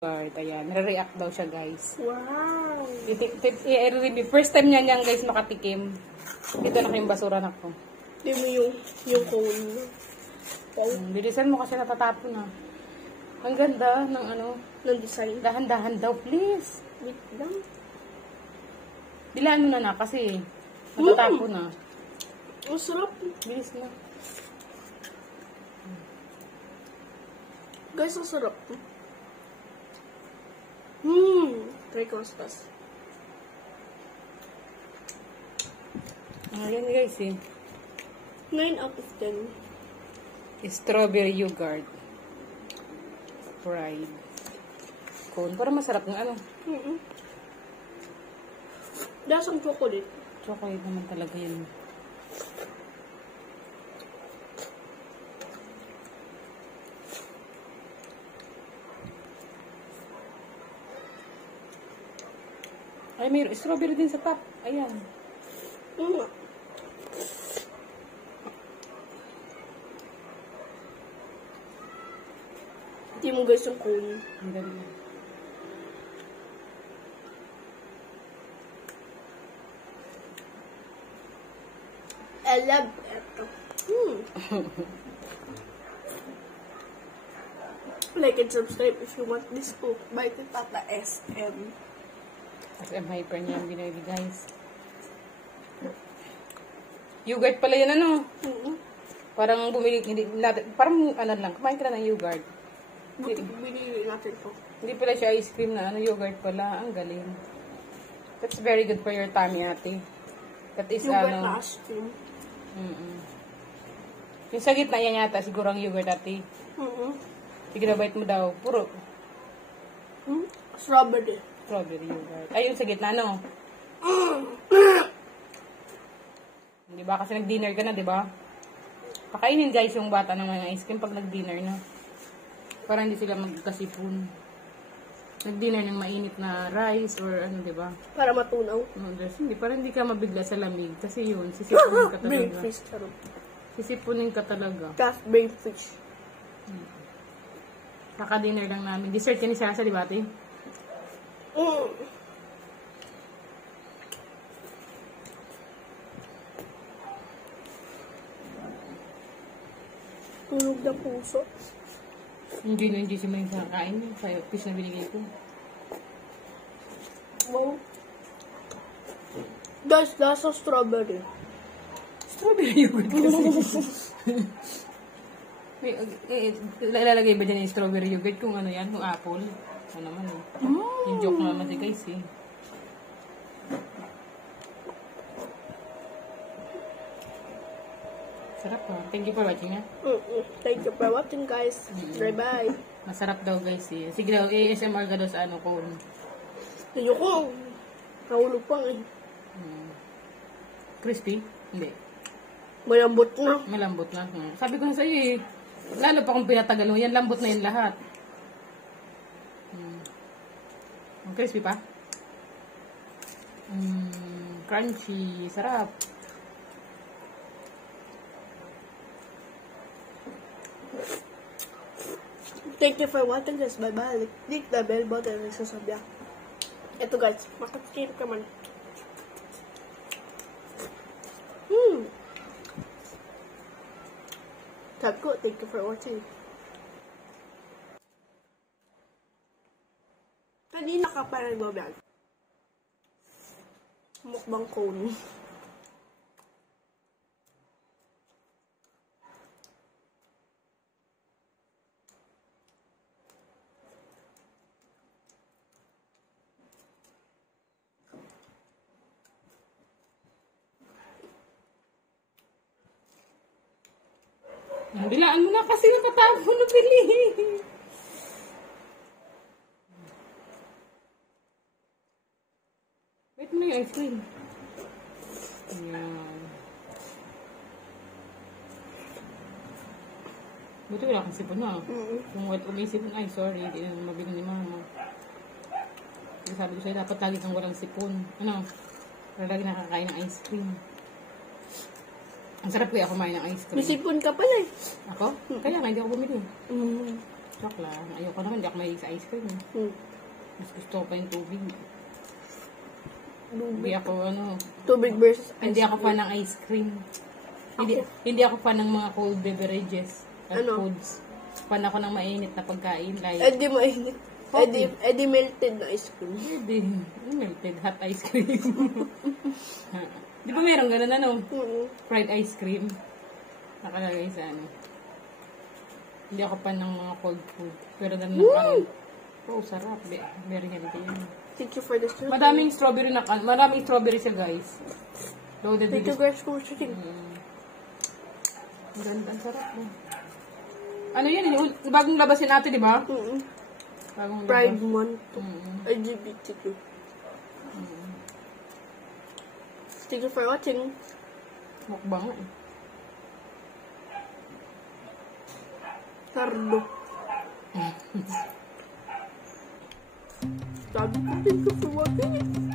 Right, ayan. Nare-react daw siya, guys. Wow! I-review. First time niya niyang, guys, makatikim. Dito na kayong basura na ko. Hindi mo yung cone. Oh. Bilisan mo kasi natatapon na. Ang ganda ng ano. Ng design. Dahan-dahan daw, please. Wait lang. Dilaan mo na kasi natatapon na. Ang sarap. Bilis na. Guys, ang sarap. Try ko mas pas. Ayan, guys, eh. 9 out of 10. Strawberry yogurt. Fried. Cone. Parang masarap ng ano. Lasang chocolate. Chocolate naman talaga yun. Ay, may strawberry din sa top. Ayan. Hindi mo guys yung cone. Ang galing. I love ito. Like and subscribe if you want this to by Tata SM. SM Hyper niya ang binili, guys. Yogurt pala yan, ano? Parang bumili, hindi natin, parang ano lang, kumain ka na ng yogurt. Binili natin to. Hindi pala siya ice cream na ano, yogurt pala. Ang galing. That's very good for your tummy, ate. That is, Yogurt ano. na ice cream. Yung sa gitna yan yata, siguro ang yogurt, ate. Sige na, bite mo daw. Puro. Strawberry. Strawberry yogurt. Ay, yung sa gitna, no? Di ba? Kasi nag-dinner ka na, di ba? Pakainin, guys, yung bata ng mga ice cream pag nag-dinner na. Para hindi sila magkasipon. Nag-dinner ng mainit na rice or ano, di ba? Para matunaw. Hindi, para hindi ka mabigla sa lamig. Kasi yun, sisipunin ka talaga. Brainfish. Sisipunin ka talaga. Calf brainfish. Kaka-dinner lang namin. Dessert ka ni Sasa, di ba, ate? Tulog na puso. Hindi siya may kakain. Sa fish na binigay ko. Wow. Guys, lasa strawberry. Strawberry yogurt kasi. May, lalagay ba dyan yung strawberry yogurt kung ano yan? Kung apple? Ano naman eh. Yung joke naman si guys eh. Sarap po. Thank you for watching ha. Thank you for watching, guys. Bye-bye. Masarap daw guys eh. Sige daw, ASMR ka daw sa ano ko. Ayoko. Nahulog pa eh. Crispy? Hindi. Malambot na. Malambot na. Sabi ko na sa iyo eh. Lalo pa kung pinatagal mo. Yan, lambot na yun lahat. Crispy pa? Crunchy. Sarap. Thank you for watching, guys. Bye-bye. Click the bell button and sasabihan. Ito, guys. Makakikip ka man. Sabi ko, thank you for watching. Kanina ka pa nag-vlog. Mukbang cone. Bilaan mo na kasi nakatapon na pili. Wait mo na yung ice cream. Ayan. Buti wala kang sipon na. Kung may sipon, ay sorry, hindi na mabili ni mama. Kasi sabi ko sa'yo, dapat lagi kang walang sipon. Ano? Para lagi nakakain ng ice cream. Ang sarap kaya kumain ng ice cream. May sipon ka pala eh. Ako? Kaya nga, hindi ako bumili. Joke lang. Ayoko naman, hindi ako mahilig sa ice cream. Mas gusto ko pa yung tubig. Hindi ako, Tubig versus ice hindi ako fan ng ice cream. Hindi ako fan ng mga cold beverages at foods. Fan ako ng mainit na pagkain. Like, Edi mainit. Edi melted na ice cream. Pwede. Melted hot ice cream. Di ba meron ganun, fried ice cream. Nakalagay sa Hindi ako fan ng mga cold food. Pero ganun sarap. Very healthy yun. Thank you for the soup. Maraming strawberry siya, guys. Loaded Thank you guys for watching. Ang ganda, ang sarap. Ano yun? Yung bagong labasin natin, di ba? Bagong Pride labas. Month. LGBTQ. Thank you for watching. Mukbang. Sardo. Sabi ko, thank you for watching.